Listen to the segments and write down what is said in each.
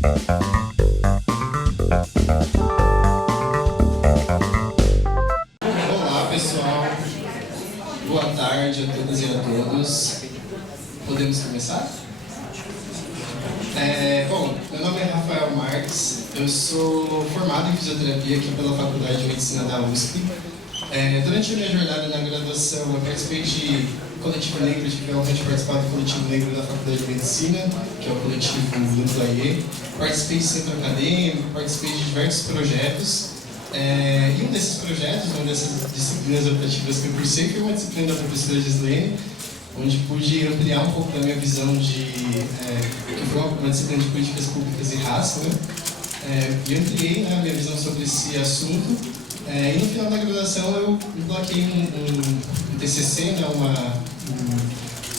Olá pessoal, boa tarde a todas e a todos. Podemos começar? Bom, meu nome é Rafael Marques, eu sou formado em fisioterapia aqui pela Faculdade de Medicina da USP. Durante a minha jornada na graduação, eu participei de Coletivo Negro, tive a honra de participar do Coletivo Negro da Faculdade de Medicina, que é o Coletivo Dupla-E. Participei de centro acadêmico, participei de diversos projetos. E um desses projetos, uma dessas disciplinas optativas que eu cursei, foi uma disciplina da professora Gislene, onde pude ampliar um pouco da minha visão que foi uma disciplina de políticas públicas e raça, né? E ampliei a minha visão sobre esse assunto. E no final da graduação eu emplaquei um TCC, né, um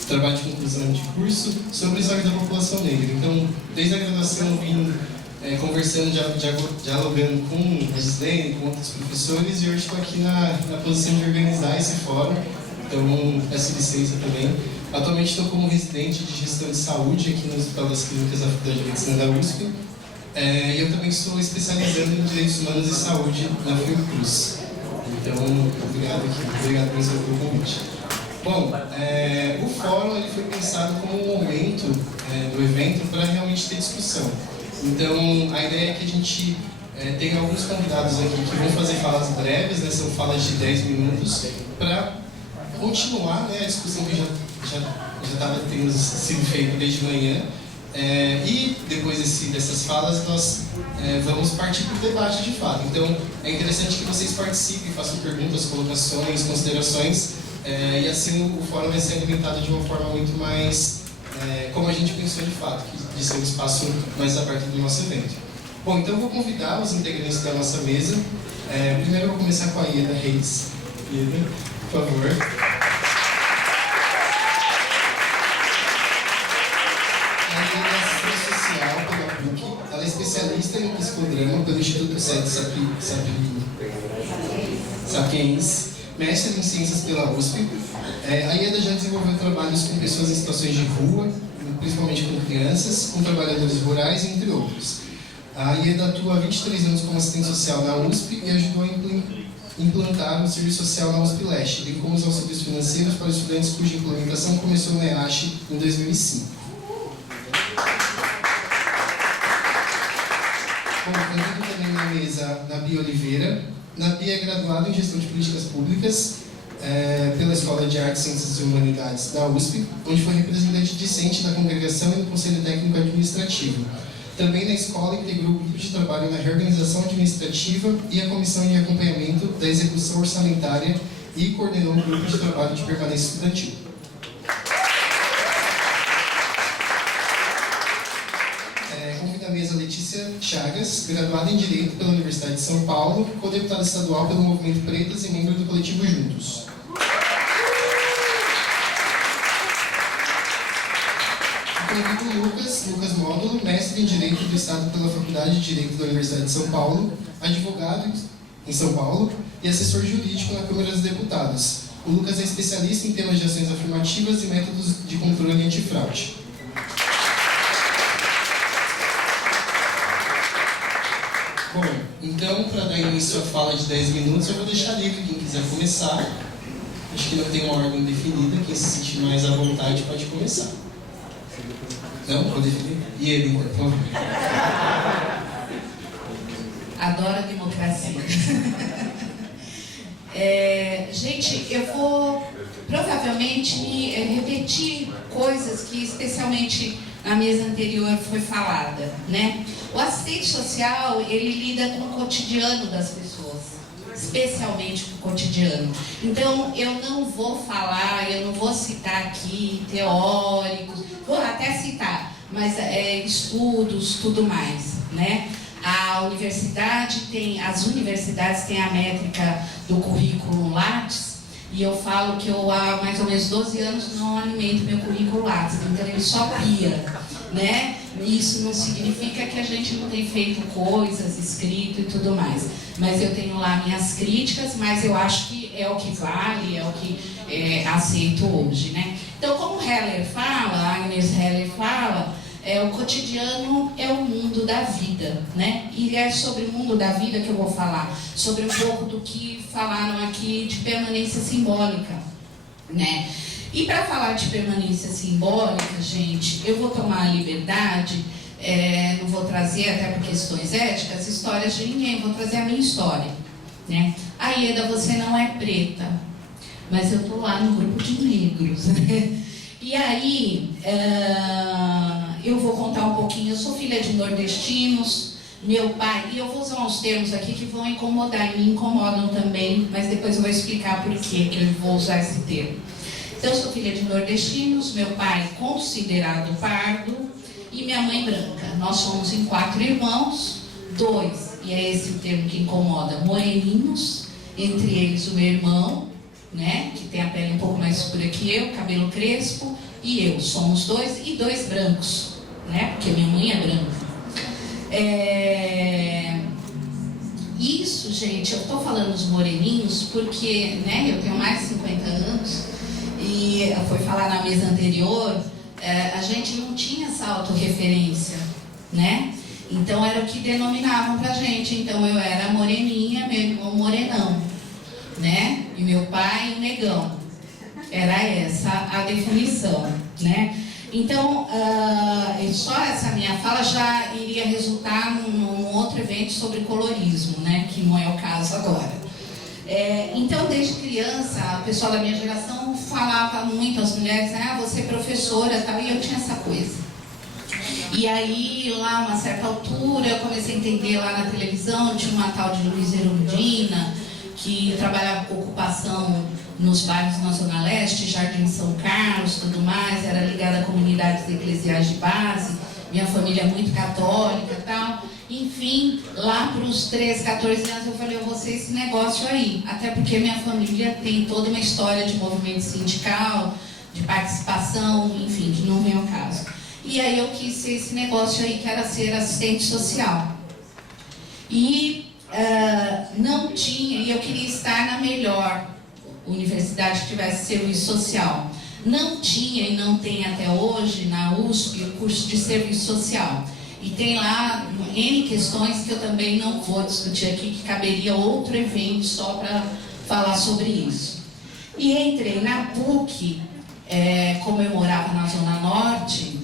trabalho de conclusão de curso sobre história da população negra. Então, desde a graduação eu vim conversando, dialogando com a Gislene, com outros professores, e hoje estou aqui na posição de organizar esse fórum. Então, peço licença também. Atualmente estou como residente de gestão de saúde aqui no Hospital das Clínicas da Faculdade de Medicina da USP. E eu também estou especializando em Direitos Humanos e Saúde na Fiocruz. Então, obrigado pelo convite. Bom, o fórum ele foi pensado como um momento do evento para realmente ter discussão. Então, a ideia é que a gente tenha alguns convidados aqui que vão fazer falas breves, né, são falas de 10 minutos, para continuar, né, a discussão que já estava tendo sido feita desde manhã. E depois dessas falas nós vamos partir para o debate de fato. Então é interessante que vocês participem, façam perguntas, colocações, considerações, e assim o fórum vai ser alimentado de uma forma muito mais como a gente pensou de fato, de ser um espaço mais aberto do nosso evento. Bom, então eu vou convidar os integrantes da nossa mesa. Primeiro eu vou começar com a Ieda Reis. Ieda, por favor. Ela é especialista em psicodrama pelo Instituto Sede Sapiens, mestre em ciências pela USP. A Ieda já desenvolveu trabalhos com pessoas em situações de rua, principalmente com crianças, com trabalhadores rurais, entre outros. A Ieda atua há 23 anos como assistente social na USP e ajudou a implantar o serviço social na USP Leste, bem como os auxílios financeiros para estudantes cuja implementação começou na EASH em 2005. Bom, também na mesa Nabi Oliveira. Nabi é graduado em Gestão de Políticas Públicas pela Escola de Artes, Ciências e Humanidades da USP, onde foi representante discente da congregação e no Conselho Técnico Administrativo. Também na escola integrou o grupo de trabalho na reorganização administrativa e a comissão de acompanhamento da execução orçamentária e coordenou o grupo de trabalho de permanência estudantil. Mesa Letícia Chagas, graduada em Direito pela Universidade de São Paulo, co-deputada estadual pelo Movimento Pretas e membro do Coletivo Juntos. Convido Lucas Módulo, mestre em Direito do Estado pela Faculdade de Direito da Universidade de São Paulo, advogado em São Paulo e assessor jurídico na Câmara dos Deputados. O Lucas é especialista em temas de ações afirmativas e métodos de controle antifraude. Bom, então, para dar início à fala de 10 minutos, eu vou deixar livre quem quiser começar. Acho que não tem uma ordem definida, quem se sentir mais à vontade pode começar. Não? Vou definir? E ele, por favor. Adoro a democracia. Gente, eu vou provavelmente repetir coisas que especialmente na mesa anterior foi falada, né? O assistente social, ele lida com o cotidiano das pessoas, especialmente com o cotidiano. Então, eu não vou falar, eu não vou citar aqui teóricos, vou até citar, mas estudos, tudo mais, né? As universidades têm a métrica do currículo Lattes, e eu falo que eu há mais ou menos 12 anos não alimento meu currículo Lattes, então ele só pia, né? Isso não significa que a gente não tem feito coisas, escrito e tudo mais. Mas eu tenho lá minhas críticas, mas eu acho que é o que vale, é o que aceito hoje, né? Então, como Heller fala, Agnes Heller fala, o cotidiano é o mundo da vida, né? E é sobre o mundo da vida que eu vou falar, sobre um pouco do que falaram aqui de permanência simbólica, né? E para falar de permanência simbólica, gente, eu vou tomar a liberdade, não vou trazer, até por questões éticas, histórias de ninguém, vou trazer a minha história, né? Ieda, você não é preta, mas eu tô lá no grupo de negros, né? E aí, eu vou contar um pouquinho. Eu sou filha de nordestinos, meu pai, e eu vou usar uns termos aqui que vão incomodar, e me incomodam também, mas depois eu vou explicar por que eu vou usar esse termo. Então, eu sou filha de nordestinos, meu pai considerado pardo e minha mãe branca. Nós somos em 4 irmãos, 2, e é esse o termo que incomoda, moreninhos, entre eles o meu irmão, né, que tem a pele um pouco mais escura que eu, cabelo crespo, e eu, somos 2, e 2 brancos, né, porque minha mãe é branca. Isso, gente, eu estou falando dos moreninhos porque, né, eu tenho mais de 50 anos, e foi falar na mesa anterior, a gente não tinha essa autorreferência, né, então era o que denominavam pra gente. Então eu era moreninha, meu irmão morenão, né? E meu pai, negão. Era essa a definição, né? Então, só essa minha fala já iria resultar num outro evento sobre colorismo, né? Que não é o caso agora. Então, desde criança, o pessoal da minha geração falava muito, as mulheres, você é professora, tal, e eu tinha essa coisa. E aí, lá, uma certa altura, eu comecei a entender lá na televisão, tinha uma tal de Luiz Erundina, que trabalhava com ocupação nos bairros na Zona Leste, Jardim São Carlos, tudo mais, era ligada a comunidades eclesiais de base, minha família é muito católica e tal. Enfim, lá para os 13, 14 anos eu falei, eu vou ser esse negócio aí, até porque minha família tem toda uma história de movimento sindical, de participação, enfim, que não vem ao caso. E aí eu quis ser esse negócio aí, que era ser assistente social. E não tinha, e eu queria estar na melhor universidade que tivesse serviço social. Não tinha e não tem até hoje na USP o curso de serviço social. E tem lá N questões que eu também não vou discutir aqui, que caberia outro evento só para falar sobre isso. E entrei na PUC, como eu morava na Zona Norte,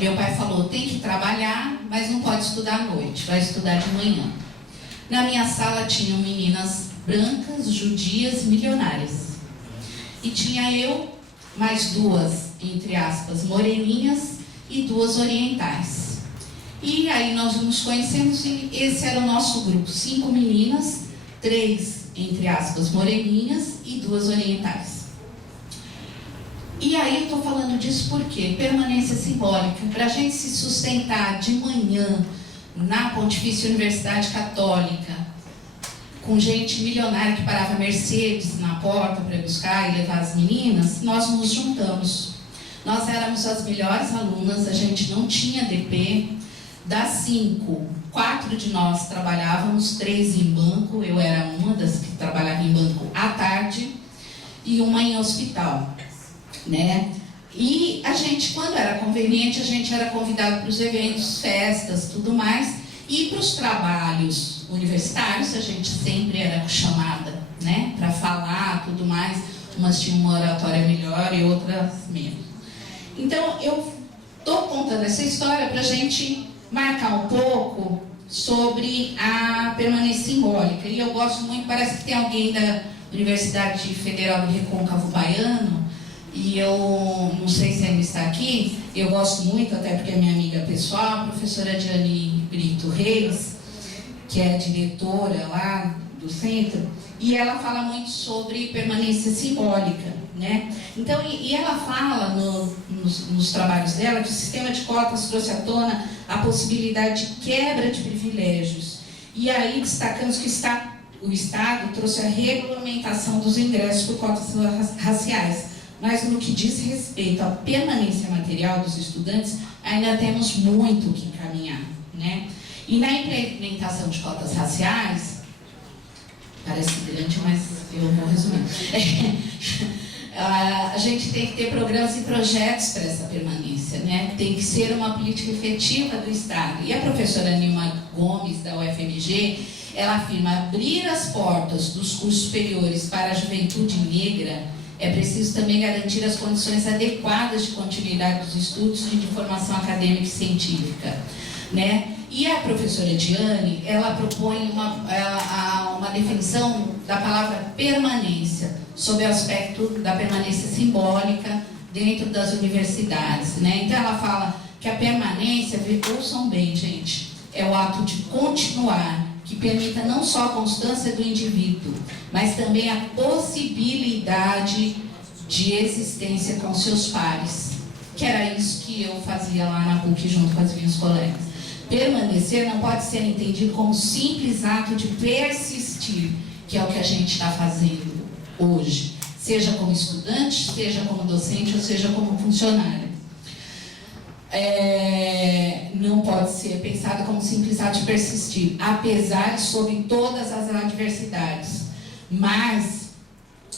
meu pai falou, tem que trabalhar, mas não pode estudar à noite, vai estudar de manhã. Na minha sala tinham meninas brancas, judias, milionárias. E tinha eu, mais 2, entre aspas, moreninhas e 2 orientais. E aí nós nos conhecemos e esse era o nosso grupo, 5 meninas, 3, entre aspas, moreninhas e 2 orientais. E aí eu estou falando disso por quê? Permanência simbólica. Para a gente se sustentar de manhã na Pontifícia Universidade Católica, com gente milionária que parava Mercedes na porta para buscar e levar as meninas, nós nos juntamos. Nós éramos as melhores alunas, a gente não tinha DP. Das 5, 4 de nós trabalhávamos, 3 em banco, eu era uma das que trabalhava em banco à tarde, e uma em hospital, né? E a gente, quando era conveniente, a gente era convidado para os eventos, festas, tudo mais, e para os trabalhos universitários, a gente sempre era chamada, né, para falar, tudo mais. Umas tinham uma oratória melhor e outras menos. Então, eu estou contando essa história para a gente marcar um pouco sobre a permanência simbólica. E eu gosto muito, parece que tem alguém da Universidade Federal do Recôncavo Baiano, e eu não sei se ainda está aqui, eu gosto muito, até porque é minha amiga pessoal, a professora Diane Brito Reis, que é diretora lá do centro, e ela fala muito sobre permanência simbólica, né? Então, e ela fala nos trabalhos dela que o sistema de cotas trouxe à tona a possibilidade de quebra de privilégios. E aí destacamos que o Estado trouxe a regulamentação dos ingressos por cotas raciais. Mas no que diz respeito à permanência material dos estudantes, ainda temos muito que encaminhar, né? E na implementação de cotas raciais, parece grande, mas eu vou resumir. a gente tem que ter programas e projetos para essa permanência, né? Tem que ser uma política efetiva do Estado. E a professora Nilma Gomes, da UFMG, ela afirma: abrir as portas dos cursos superiores para a juventude negra, é preciso também garantir as condições adequadas de continuidade dos estudos e de formação acadêmica e científica, né? E a professora Diane, ela propõe uma definição da palavra permanência, sob o aspecto da permanência simbólica dentro das universidades, né? Então ela fala que a permanência, ouçam bem, gente, é o ato de continuar, que permita não só a constância do indivíduo, mas também a possibilidade de existência com seus pares, que era isso que eu fazia lá na PUC junto com as minhas colegas. Permanecer não pode ser entendido como simples ato de persistir, que é o que a gente está fazendo hoje, seja como estudante, seja como docente ou seja como funcionário. Não pode ser pensado como simples ato de persistir, apesar de sob todas as adversidades, mas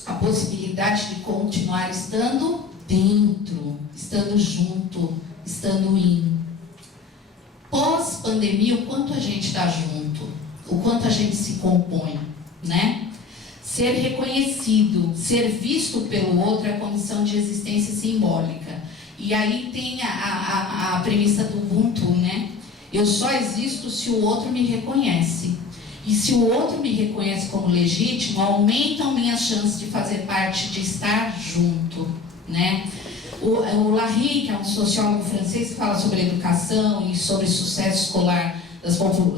a possibilidade de continuar estando dentro, estando junto, estando in. Pós-pandemia, o quanto a gente está junto, o quanto a gente se compõe, né? Ser reconhecido, ser visto pelo outro é a condição de existência simbólica. E aí tem a premissa do Ubuntu, né? Eu só existo se o outro me reconhece. E se o outro me reconhece como legítimo, aumentam minhas chances de fazer parte, de estar junto, né? O Larry, que é um sociólogo francês que fala sobre educação e sobre sucesso escolar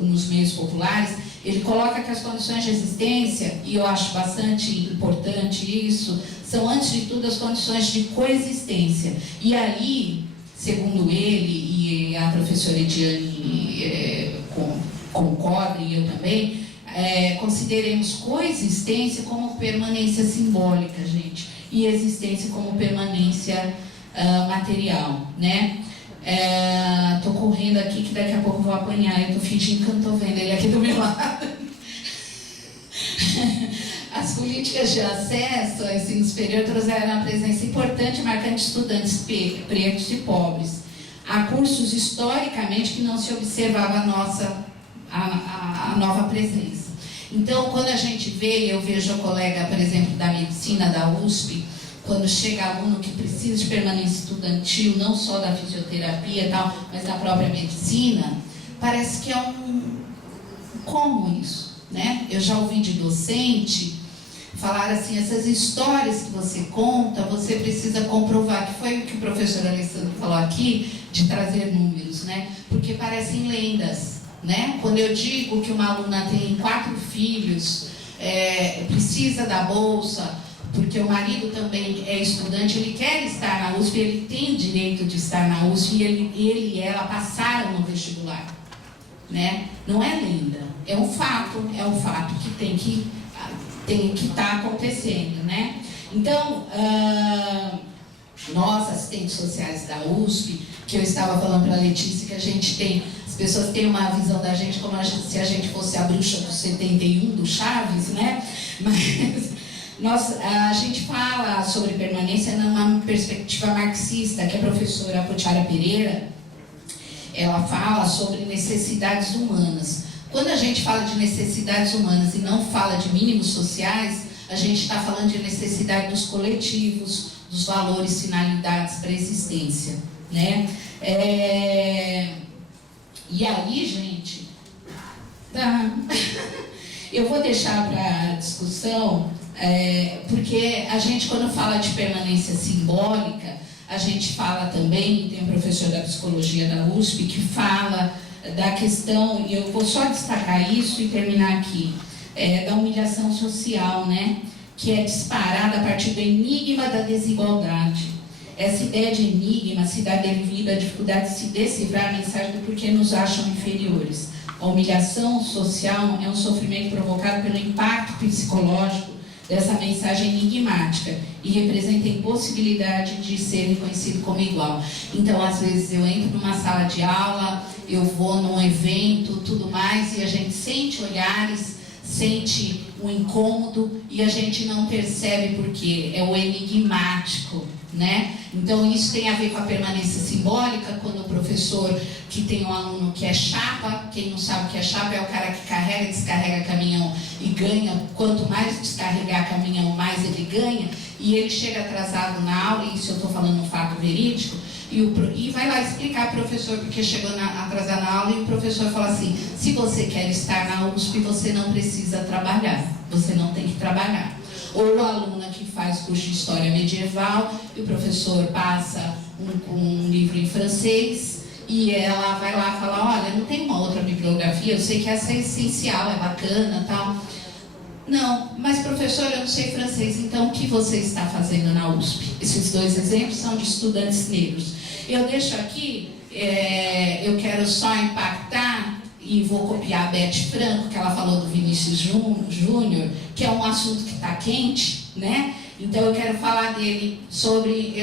nos meios populares, ele coloca que as condições de existência, e eu acho bastante importante isso, são antes de tudo as condições de coexistência. E aí, segundo ele, e a professora Ediane concorda, e eu também, consideremos coexistência como permanência simbólica, gente, e existência como permanência material, né? Tô correndo aqui que daqui a pouco vou apanhar, eu tô fingindo que eu não tô vendo ele aqui do meu lado. As políticas de acesso ao ensino superior trouxeram uma presença importante e marcante de estudantes pretos e pobres. Há cursos historicamente que não se observava a nova presença. Então, quando a gente vê, eu vejo a colega, por exemplo, da medicina da USP, quando chega aluno que precisa de permanência estudantil, não só da fisioterapia e tal, mas da própria medicina, parece que é como isso, né? Eu já ouvi de docente falar assim: essas histórias que você conta, você precisa comprovar, que foi o que o professor Alessandro falou aqui, de trazer números, né? Porque parecem lendas, né? Quando eu digo que uma aluna tem 4 filhos, precisa da bolsa, porque o marido também é estudante, ele quer estar na USP, ele tem direito de estar na USP, e ele e ela passaram no vestibular, né? Não é lenda, é um fato que tem que estar acontecendo, né? Então, nós, assistentes sociais da USP, que eu estava falando para a Letícia, que a gente tem, as pessoas têm uma visão da gente como se a gente fosse a bruxa do 71 do Chaves, né? Mas a gente fala sobre permanência numa perspectiva marxista, que a professora Potiara Pereira, ela fala sobre necessidades humanas. Quando a gente fala de necessidades humanas e não fala de mínimos sociais, a gente está falando de necessidade dos coletivos, dos valores, finalidades para a existência, né? E aí, gente, eu vou deixar para discussão, porque a gente, quando fala de permanência simbólica, a gente fala também, tem um professor da psicologia da USP que fala da questão, e eu vou só destacar isso e terminar aqui, da humilhação social, né? Que é disparada a partir do enigma da desigualdade. Essa ideia de enigma se dá devido à dificuldade de se decifrar a mensagem do porquê nos acham inferiores. A humilhação social é um sofrimento provocado pelo impacto psicológico dessa mensagem enigmática e representa a impossibilidade de ser reconhecido como igual. Então, às vezes, eu entro numa sala de aula, eu vou num evento, tudo mais, e a gente sente olhares, sente o incômodo e a gente não percebe porque é o enigmático, né? Então isso tem a ver com a permanência simbólica, quando o professor que tem um aluno que é chapa, quem não sabe o que é chapa é o cara que carrega e descarrega caminhão e ganha, quanto mais descarregar caminhão, mais ele ganha, e ele chega atrasado na aula, e isso eu estou falando um fato verídico, e vai lá explicar ao professor porque chegou atrasado na aula, e o professor fala assim: se você quer estar na USP, você não precisa trabalhar, você não tem que trabalhar. Ou a aluna que faz curso de História Medieval, e o professor passa um livro em francês, e ela vai lá e fala: olha, não tem uma outra bibliografia, eu sei que essa é essencial, é bacana, tal. Não, mas professor, eu não sei francês, então o que você está fazendo na USP? Esses dois exemplos são de estudantes negros. Eu deixo aqui, eu quero só impactar, e vou copiar a Beth Franco, que ela falou do Vinícius Júnior, que é um assunto que está quente, né? Então eu quero falar dele sobre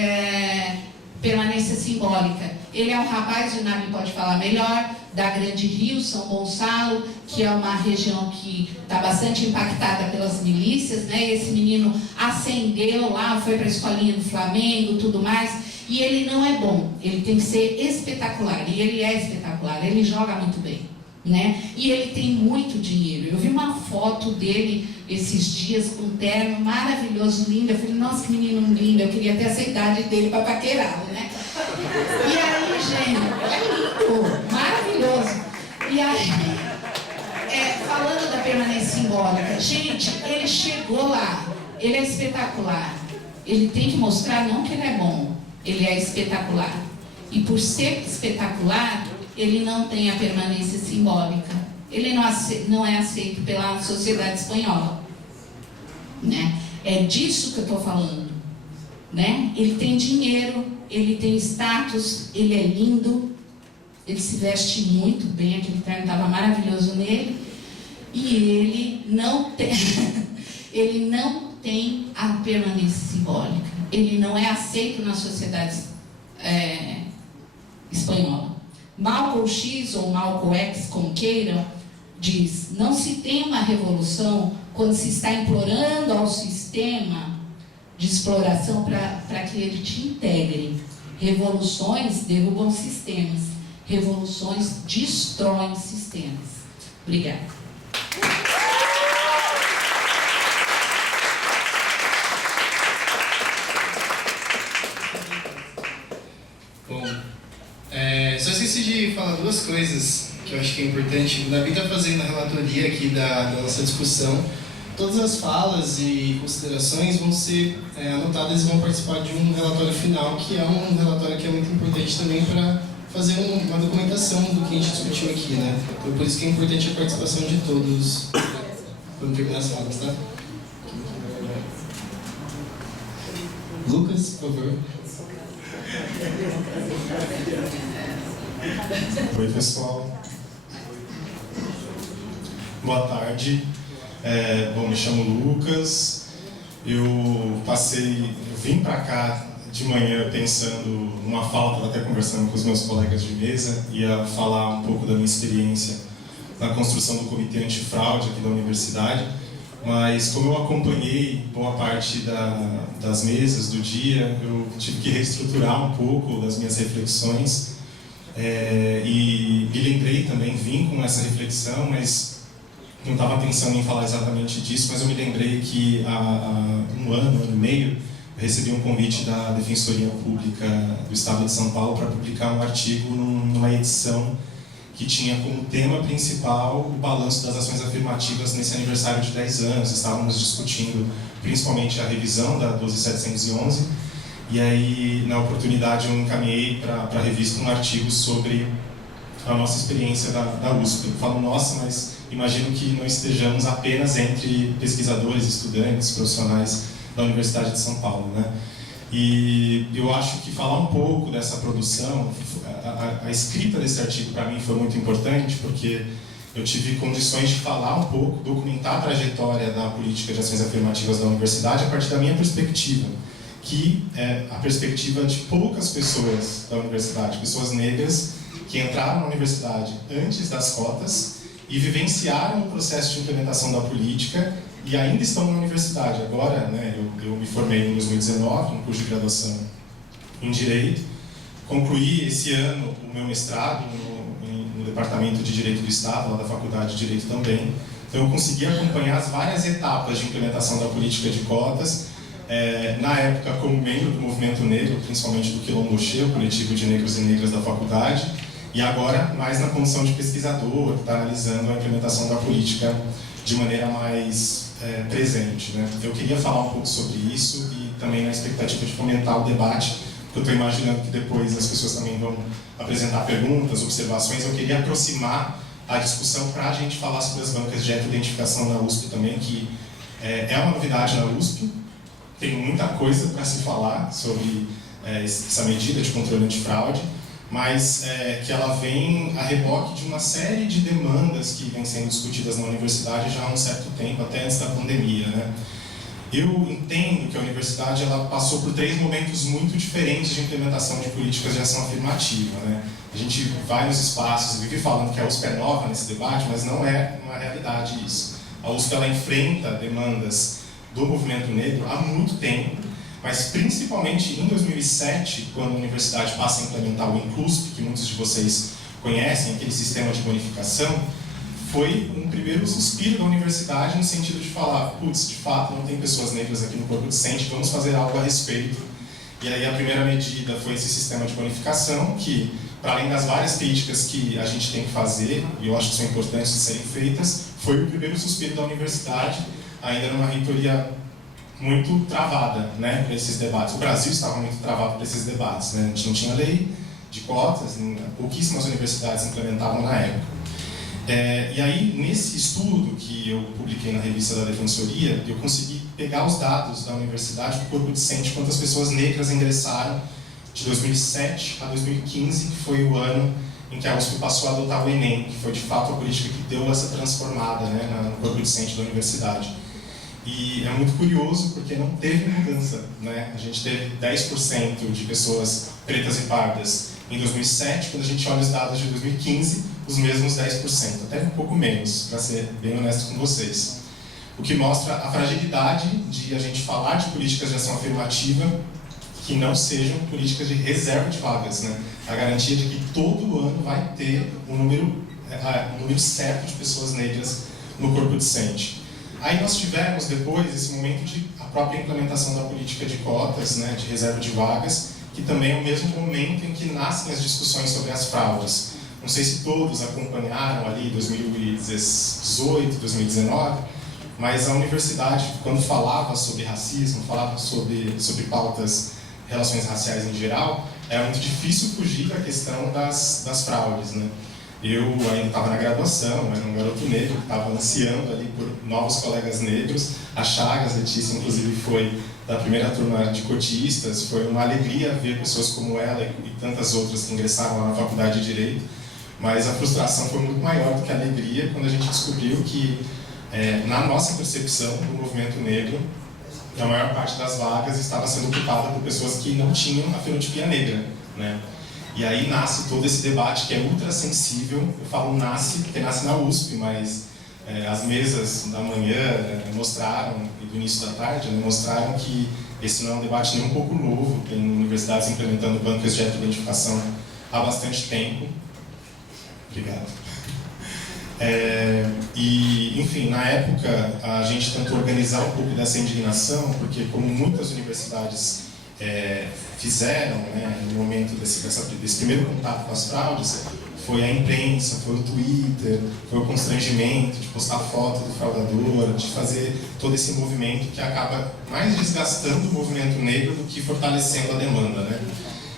permanência simbólica. Ele é um rapaz, o Nabi pode falar melhor, da Grande Rio, São Gonçalo, que é uma região que está bastante impactada pelas milícias, né? Esse menino ascendeu lá, foi para a escolinha do Flamengo, tudo mais, e ele não é bom, ele tem que ser espetacular, e ele é espetacular, ele joga muito bem, né? E ele tem muito dinheiro. Eu vi uma foto dele esses dias com um terno maravilhoso, lindo. Eu falei: nossa, que menino lindo, eu queria ter essa idade dele para paquerá-lo, né? E aí, gente, é lindo, maravilhoso. E aí, falando da permanência simbólica, gente, ele chegou lá, ele é espetacular. Ele tem que mostrar não que ele é bom, ele é espetacular. E por ser espetacular, ele não tem a permanência simbólica. Ele não é aceito pela sociedade espanhola, né? É disso que eu estou falando, né? Ele tem dinheiro, ele tem status, ele é lindo, ele se veste muito bem, aquele terno estava maravilhoso nele, e ele não tem, ele não tem a permanência simbólica. Ele não é aceito na sociedade espanhola. Malcolm X ou Malcolm X, como queiram, diz: não se tem uma revolução quando se está implorando ao sistema de exploração para que ele te integre. Revoluções derrubam sistemas, revoluções destroem sistemas. Obrigada. Bom, só esqueci de falar duas coisas que eu acho que é importante. O Nabi está fazendo a relatoria aqui da nossa discussão. Todas as falas e considerações vão ser anotadas e vão participar de um relatório final, que é um relatório que é muito importante também para fazer uma documentação do que a gente discutiu aqui, né? Então, por isso que é importante a participação de todos quando terminar as falas, tá? Lucas, por favor. Oi, pessoal. Boa tarde. Bom, me chamo Lucas. Eu vim para cá de manhã pensando numa fala, estava até conversando com os meus colegas de mesa, ia falar um pouco da minha experiência na construção do comitê antifraude aqui da universidade, mas como eu acompanhei boa parte das mesas do dia, eu tive que reestruturar um pouco das minhas reflexões e me lembrei também, vim com essa reflexão, mas não estava pensando em falar exatamente disso, mas eu me lembrei que há um ano e meio, eu recebi um convite da Defensoria Pública do Estado de São Paulo para publicar um artigo numa edição que tinha como tema principal o balanço das ações afirmativas nesse aniversário de 10 anos. Estávamos discutindo principalmente a revisão da 12.711, e aí, na oportunidade, eu encaminhei para a revista um artigo sobre a nossa experiência da USP. Eu falo nossa, mas imagino que não estejamos apenas entre pesquisadores, estudantes, profissionais da Universidade de São Paulo, né? E eu acho que falar um pouco dessa produção, a escrita desse artigo para mim foi muito importante, porque eu tive condições de falar um pouco, documentar a trajetória da política de ações afirmativas da universidade a partir da minha perspectiva, que é a perspectiva de poucas pessoas da universidade, pessoas negras que entraram na universidade antes das cotas e vivenciaram o processo de implementação da política e ainda estão na universidade. Agora, né, eu me formei em 2019, no curso de graduação em Direito, concluí esse ano o meu mestrado no Departamento de Direito do Estado, lá da Faculdade de Direito também. Então eu consegui acompanhar as várias etapas de implementação da política de cotas, na época como membro do movimento negro, principalmente do Quilombo Oxê, o coletivo de negros e negras da faculdade, e agora mais na condição de pesquisador, que está analisando a implementação da política de maneira mais presente, né? Eu queria falar um pouco sobre isso e também na expectativa de fomentar o debate, porque eu estou imaginando que depois as pessoas também vão apresentar perguntas, observações. Eu queria aproximar a discussão para a gente falar sobre as bancas de identificação na USP também, que é uma novidade na USP. Tem muita coisa para se falar sobre essa medida de controle antifraude, mas que ela vem a reboque de uma série de demandas que vêm sendo discutidas na universidade já há um certo tempo, até antes da pandemia, né? Eu entendo que a universidade ela passou por 3 momentos muito diferentes de implementação de políticas de ação afirmativa, né? A gente vai nos espaços e vive falando que a USP é nova nesse debate, mas não é uma realidade isso. A USP ela enfrenta demandas do movimento negro há muito tempo, mas principalmente em 2007, quando a universidade passa a implementar o Inclusp, que muitos de vocês conhecem, aquele sistema de bonificação, foi um primeiro suspiro da universidade no sentido de falar, putz, de fato não tem pessoas negras aqui no corpo docente, vamos fazer algo a respeito. E aí a primeira medida foi esse sistema de bonificação, que para além das várias críticas que a gente tem que fazer, e eu acho que são importantes de serem feitas, foi o primeiro suspiro da universidade, ainda numa reitoria muito travada, né, para esses debates. O Brasil estava muito travado para esses debates, né? A gente não tinha lei de cotas, pouquíssimas universidades implementavam na época. E aí, nesse estudo que eu publiquei na revista da Defensoria, eu consegui pegar os dados da universidade do corpo docente, quantas pessoas negras ingressaram de 2007 a 2015, que foi o ano em que a USP passou a adotar o Enem, que foi de fato a política que deu essa transformada, né, no corpo docente da universidade. E é muito curioso porque não teve mudança, né? A gente teve 10% de pessoas pretas e pardas em 2007, quando a gente olha os dados de 2015, os mesmos 10%, até um pouco menos, para ser bem honesto com vocês. O que mostra a fragilidade de a gente falar de políticas de ação afirmativa que não sejam políticas de reserva de vagas, né? A garantia de que todo ano vai ter um número certo de pessoas negras no corpo docente. Aí nós tivemos depois esse momento de a própria implementação da política de cotas, né, de reserva de vagas, que também é o mesmo momento em que nascem as discussões sobre as fraudes. Não sei se todos acompanharam ali 2018, 2019, mas a universidade, quando falava sobre racismo, falava sobre pautas, relações raciais em geral, era muito difícil fugir da questão das fraudes, né? Eu ainda estava na graduação, era um garoto negro que estava ansiando ali por novos colegas negros. A Chagas, Letícia, inclusive, foi da primeira turma de cotistas. Foi uma alegria ver pessoas como ela e tantas outras que ingressaram lá na Faculdade de Direito. Mas a frustração foi muito maior do que a alegria quando a gente descobriu que, na nossa percepção do movimento negro, a maior parte das vagas estava sendo ocupada por pessoas que não tinham a fenotipia negra, né? E aí nasce todo esse debate que é ultra sensível. Eu falo nasce porque nasce na USP, mas as mesas da manhã mostraram, e do início da tarde, mostraram que esse não é um debate nem um pouco novo. Tem universidades implementando bancas de identificação há bastante tempo. Obrigado. E, enfim, na época a gente tentou organizar um pouco dessa indignação, porque como muitas universidades fizeram, né, no momento desse primeiro contato com as fraudes, foi a imprensa, foi o Twitter, foi o constrangimento de postar foto do fraudador, de fazer todo esse movimento que acaba mais desgastando o movimento negro do que fortalecendo a demanda, né?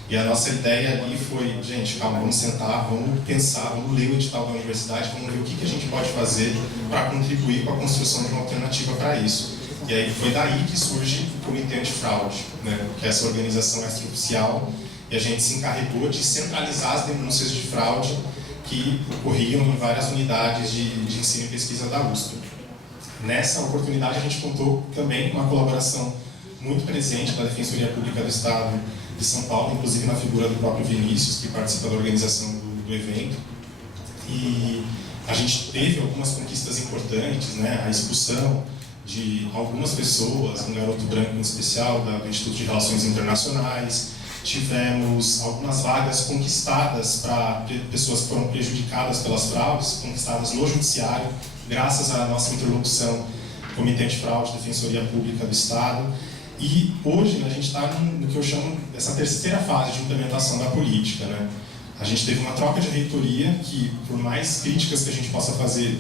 E a nossa ideia ali foi, gente, calma, vamos sentar, vamos pensar, vamos ler o edital da universidade, vamos ver o que a gente pode fazer para contribuir com a construção de uma alternativa para isso. E aí foi daí que surge o Comitê Antifraude, né, que é essa organização extraoficial, e a gente se encarregou de centralizar as denúncias de fraude que ocorriam em várias unidades de ensino e pesquisa da USP. Nessa oportunidade a gente contou também com uma colaboração muito presente da Defensoria Pública do Estado de São Paulo, inclusive na figura do próprio Vinícius, que participa da organização do evento. E a gente teve algumas conquistas importantes, né, a expulsão de algumas pessoas, um garoto branco em especial, do Instituto de Relações Internacionais. Tivemos algumas vagas conquistadas para pessoas que foram prejudicadas pelas fraudes, conquistadas no judiciário, graças à nossa interlocução Comitê Antifraude, Defensoria Pública do Estado. E hoje, né, a gente está no que eu chamo dessa terceira fase de implementação da política, né? A gente teve uma troca de reitoria que, por mais críticas que a gente possa fazer,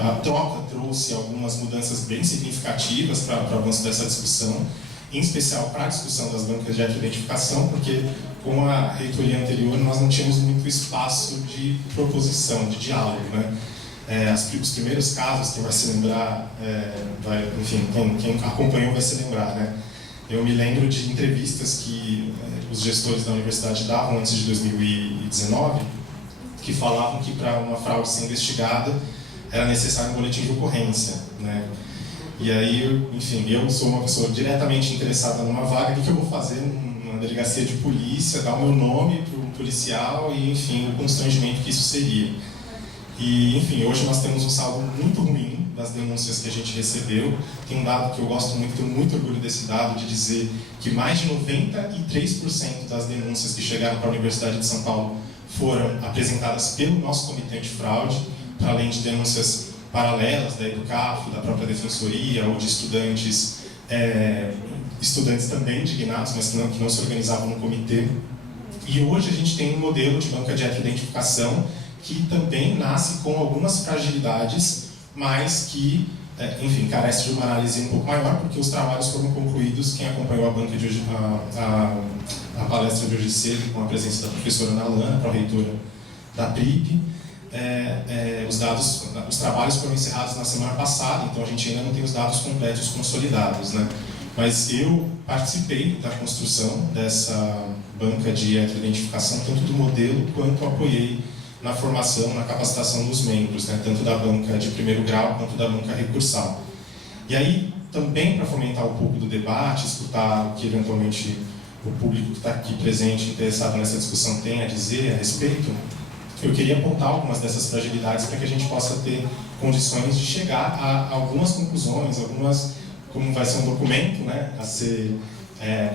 a troca trouxe algumas mudanças bem significativas para o avanço dessa discussão, em especial para a discussão das bancas de identificação, porque com a reitoria anterior nós não tínhamos muito espaço de proposição, de diálogo, né? Os primeiros casos, quem vai se lembrar, enfim, quem acompanhou vai se lembrar, né? Eu me lembro de entrevistas que os gestores da universidade davam antes de 2019, que falavam que para uma fraude ser investigada era necessário um boletim de ocorrência, né? E aí, enfim, eu sou uma pessoa diretamente interessada numa vaga, o que eu vou fazer numa delegacia de polícia, dar o meu nome para o policial e, enfim, o constrangimento que isso seria. E, enfim, hoje nós temos um saldo muito ruim das denúncias que a gente recebeu. Tem um dado que eu gosto muito, tenho muito orgulho desse dado, de dizer que mais de 93% das denúncias que chegaram para a Universidade de São Paulo foram apresentadas pelo nosso Comitê Antifraude, para além de denúncias paralelas da Educaf, da própria Defensoria, ou de estudantes também indignados, mas que não se organizavam no comitê. E hoje a gente tem um modelo de banca de identificação que também nasce com algumas fragilidades, mas que, enfim, carece de uma análise um pouco maior, porque os trabalhos foram concluídos. Quem acompanhou a banca de hoje, a palestra de hoje cedo, com a presença da professora Ana Lana, pró-reitora da PRIP, os trabalhos foram encerrados na semana passada, então a gente ainda não tem os dados completos consolidados, né? Mas eu participei da construção dessa banca de identificação, tanto do modelo quanto apoiei na formação, na capacitação dos membros, né? Tanto da banca de primeiro grau quanto da banca recursal. E aí, também para fomentar um pouco do debate, escutar o que eventualmente o público que está aqui presente, interessado nessa discussão, tem a dizer a respeito, eu queria apontar algumas dessas fragilidades para que a gente possa ter condições de chegar a algumas conclusões, como vai ser um documento, né, a ser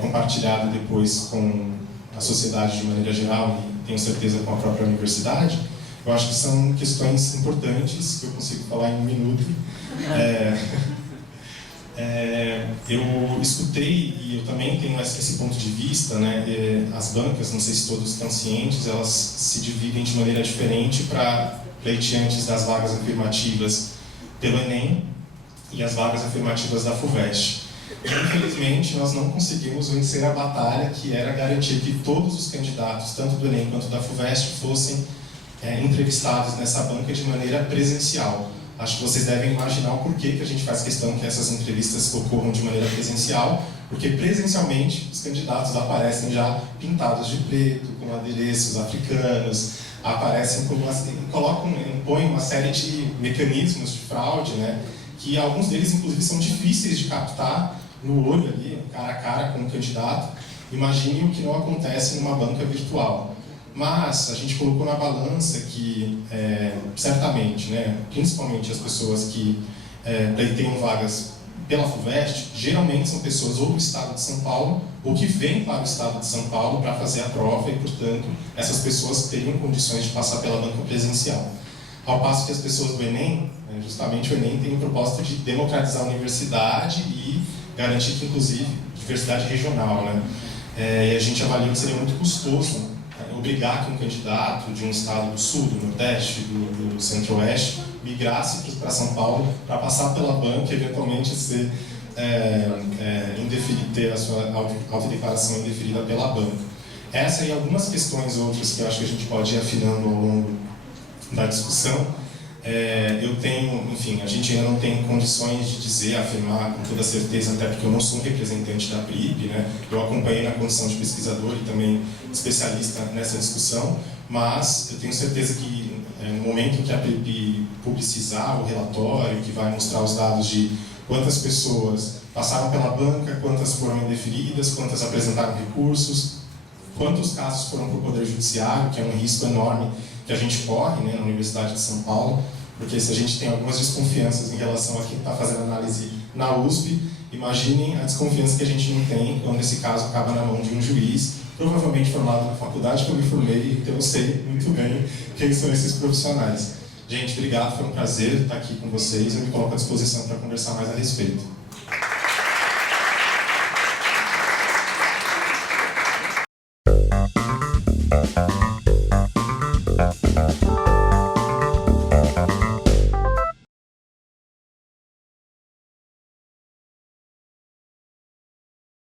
compartilhado depois com a sociedade de maneira geral e tenho certeza com a própria universidade. Eu acho que são questões importantes que eu consigo falar em um minuto. Eu escutei, e eu também tenho esse ponto de vista, né? As bancas, não sei se todos estão cientes, elas se dividem de maneira diferente para pleiteantes das vagas afirmativas pelo Enem e as vagas afirmativas da FUVEST. Infelizmente, nós não conseguimos vencer a batalha que era garantir que todos os candidatos, tanto do Enem quanto da FUVEST, fossem entrevistados nessa banca de maneira presencial. Acho que vocês devem imaginar o porquê que a gente faz questão que essas entrevistas ocorram de maneira presencial, porque presencialmente os candidatos aparecem já pintados de preto, com adereços africanos, aparecem impõem uma série de mecanismos de fraude, né, que alguns deles inclusive são difíceis de captar no olho ali, cara a cara com o candidato. Imagine o que não acontece numa banca virtual. Mas a gente colocou na balança que, certamente, né, principalmente as pessoas que pleiteiam vagas pela FUVEST, geralmente são pessoas ou do estado de São Paulo ou que vêm para o estado de São Paulo para fazer a prova e, portanto, essas pessoas teriam condições de passar pela banca presencial. Ao passo que as pessoas do Enem, justamente o Enem tem o propósito de democratizar a universidade e garantir que, inclusive, diversidade regional, né? E a gente avaliou que seria muito custoso obrigar que um candidato de um estado do sul, do nordeste, do centro-oeste, migrasse para São Paulo para passar pela banca e eventualmente ser ter a sua autodeclaração indeferida pela banca. Essa e algumas questões outras que eu acho que a gente pode ir afinando ao longo da discussão. Eu tenho, enfim, a gente ainda não tem condições de dizer, afirmar com toda certeza, até porque eu não sou um representante da PRIP, né? Eu acompanhei na condição de pesquisador e também especialista nessa discussão, mas eu tenho certeza que no momento que a PRIP publicizar o relatório, que vai mostrar os dados de quantas pessoas passaram pela banca, quantas foram indeferidas, quantas apresentaram recursos, quantos casos foram para o Poder Judiciário, que é um risco enorme que a gente corre, né, na Universidade de São Paulo, Porque se a gente tem algumas desconfianças em relação a quem está fazendo análise na USP, imaginem a desconfiança que a gente não tem quando esse caso acaba na mão de um juiz, provavelmente formado na faculdade que eu me formei, então eu sei muito bem quem são esses profissionais. Gente, obrigado, foi um prazer estar aqui com vocês, eu me coloco à disposição para conversar mais a respeito.